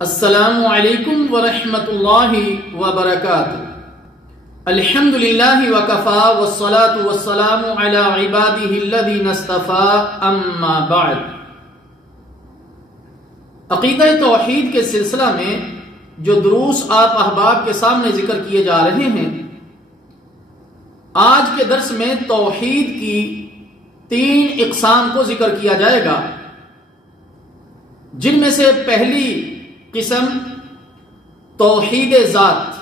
السلام علیکم ورحمۃ اللہ وبرکاتہ۔ الحمدللہ وکفا والصلاة والسلام علی عبادہ الذین اصطفیٰ، اما بعد۔ عقیدہ توحید کے سلسلہ میں جو دروس آپ احباب کے سامنے ذکر کیے جا رہے ہیں، آج کے درس میں توحید کی 3 اقسام کو ذکر کیا جائے گا، جن میں سے پہلی قسم توحید ذات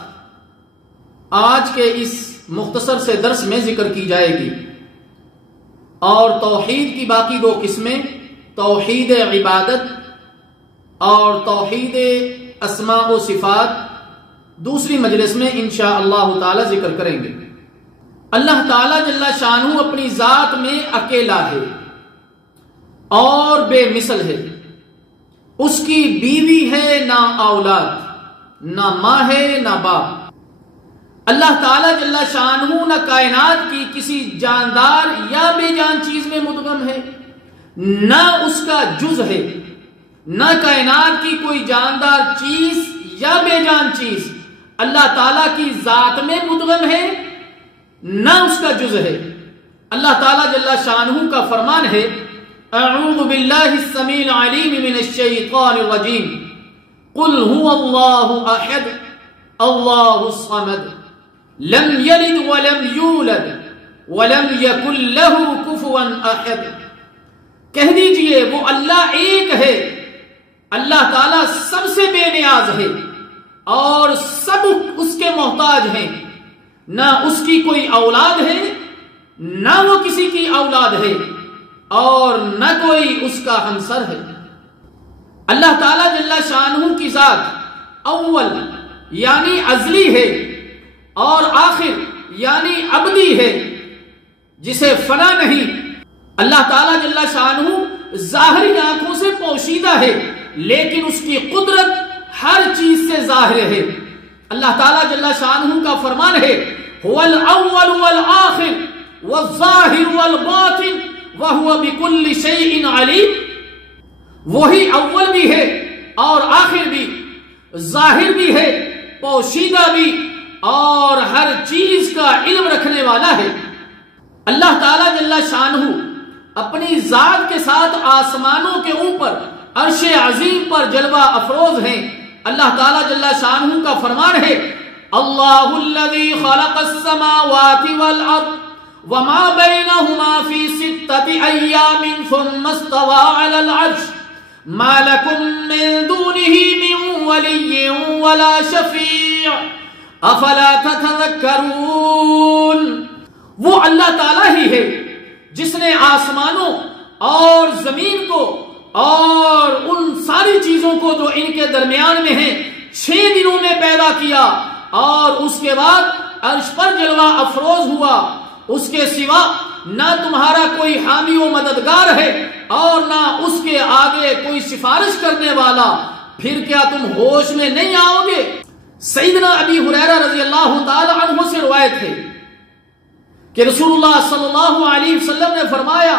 آج کے اس مختصر سے درس میں ذکر کی جائے گی، اور توحید کی باقی 2 قسمیں توحید عبادت اور توحید اسماء و صفات دوسری مجلس میں انشاءاللہ تعالی ذکر کریں گے۔ اللہ تعالی جل شانہ اپنی ذات میں اکیلا ہے اور بے مثل ہے، اس کی بیوی ہے نہ اولاد، نہ ماں ہے نہ باپ۔ اللہ تعالی جل شانہ نہ کائنات کی کسی جاندار یا بے جان چیز میں مدغم ہے، نہ اس کا جز ہے، نہ کائنات کی کوئی جاندار چیز یا بے جان چیز اللہ تعالی کی ذات میں مدغم ہے، نہ اس کا جز ہے۔ اللہ تعالی جل شانہ کا فرمان ہے، اعوذ باللہ السمیع العلیم من الشیطان الرجیم، قل هو اللہ احد اللہ الصمد لم یلد ولم یولد ولم یکن لہ کفوا احد۔ کہہ دیجئے وہ اللہ ایک ہے، اللہ تعالیٰ سب سے بے نیاز ہے اور سب اس کے محتاج ہیں، نہ اس کی کوئی اولاد ہے نہ وہ کسی کی اولاد ہے اور نہ کوئی اس کا ہمسر ہے۔ اللہ تعالیٰ جل شانہ کی ذات اول یعنی ازلی ہے اور آخر یعنی ابدی ہے، جسے فنا نہیں۔ اللہ تعالیٰ جل شانہ ظاہری آنکھوں سے پوشیدہ ہے، لیکن اس کی قدرت ہر چیز سے ظاہر ہے۔ اللہ تعالیٰ جل شانہ کا فرمان ہے، هو الاول والآخر والظاہر والباطن وَهُوَ بِكُلِّ شَيْءٍ عَلِيمٌ۔ وہی اول بھی ہے اور آخر بھی، ظاہر بھی ہے، پوشیدہ بھی، اور ہر چیز کا علم رکھنے والا ہے۔ اللہ تعالیٰ جل شانہ اپنی ذات کے ساتھ آسمانوں کے اوپر عرش عظیم پر جلوہ افروز ہیں۔ اللہ تعالیٰ جل شانہ کا فرمان ہے، اللہ الذی خلق السماوات والارض وما بینہما فی 6 ایام ثم استوى علی العرش ما لکم من دونہ من ولی ولا شفیع افلا تتذکرون۔ وہ اللہ تعالیٰ ہی ہے جس نے آسمانوں اور زمین کو اور ان ساری چیزوں کو جو ان کے درمیان میں ہیں 6 دنوں میں پیدا کیا، اور اس کے بعد عرش پر جلوہ افروز ہوا۔ اس کے سوا نہ تمہارا کوئی حامی و مددگار ہے اور نہ اس کے آگے کوئی سفارش کرنے والا، پھر کیا تم ہوش میں نہیں آؤ گے؟ سیدنا ابی ہریرہ رضی اللہ تعالی عنہ سے روایت ہے کہ رسول اللہ صلی اللہ علیہ وسلم نے فرمایا،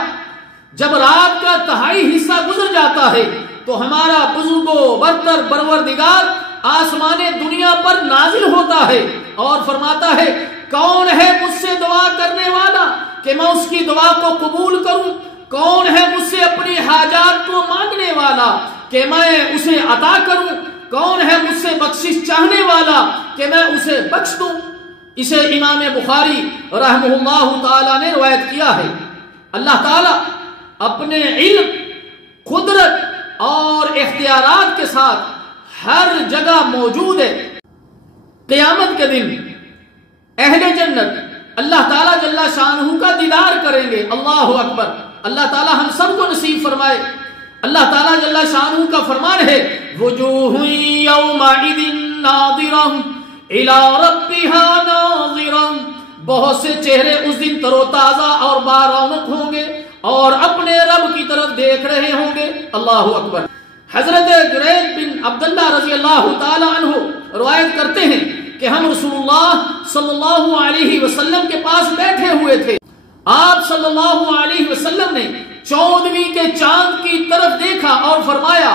جب رات کا 1/3 حصہ گزر جاتا ہے تو ہمارا بزرگ و برتر پروردگار آسمان دنیا پر نازل ہوتا ہے اور فرماتا ہے، کون ہے مجھ سے دعا کرنے والا کہ میں اس کی دعا کو قبول کروں؟ کون ہے مجھ سے اپنی حاجات کو مانگنے والا کہ میں اسے عطا کروں؟ کون ہے مجھ سے بخشش چاہنے والا کہ میں اسے بخش دوں؟ اسے امام بخاری رحمہ اللہ تعالی نے روایت کیا ہے۔ اللہ تعالی اپنے علم، قدرت اور اختیارات کے ساتھ ہر جگہ موجود ہے۔ قیامت کے دن اہل جنت اللہ تعالیٰ جل شانہ کا دیدار کریں گے۔ اللہ اکبر! اللہ تعالیٰ ہم سب کو نصیب فرمائے۔ اللہ تعالیٰ جل شانہ کا فرمان ہے، وجوہ یومئذ ناظرہ الی ربہا ناظرہ۔ بہت سے چہرے اس دن تر و تازہ اور بارونق ہوں گے اور اپنے رب کی طرف دیکھ رہے ہوں گے۔ اللہ اکبر! حضرت جریر بن عبداللہ رضی اللہ تعالی عنہ روایت کرتے ہیں کہ ہم رسول اللہ صلی اللہ علیہ وسلم کے پاس بیٹھے ہوئے تھے۔ آپ صلی اللہ علیہ وسلم نے 14ویں کے چاند کی طرف دیکھا اور فرمایا،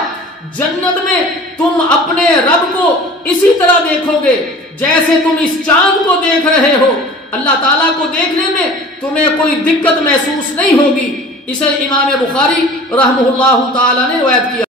جنت میں تم اپنے رب کو اسی طرح دیکھو گے جیسے تم اس چاند کو دیکھ رہے ہو. اللہ تعالیٰ کو دیکھنے میں تمہیں کوئی دقت محسوس نہیں ہوگی. اسے امام بخاری رحمہ اللہ تعالی نے روایت کیا.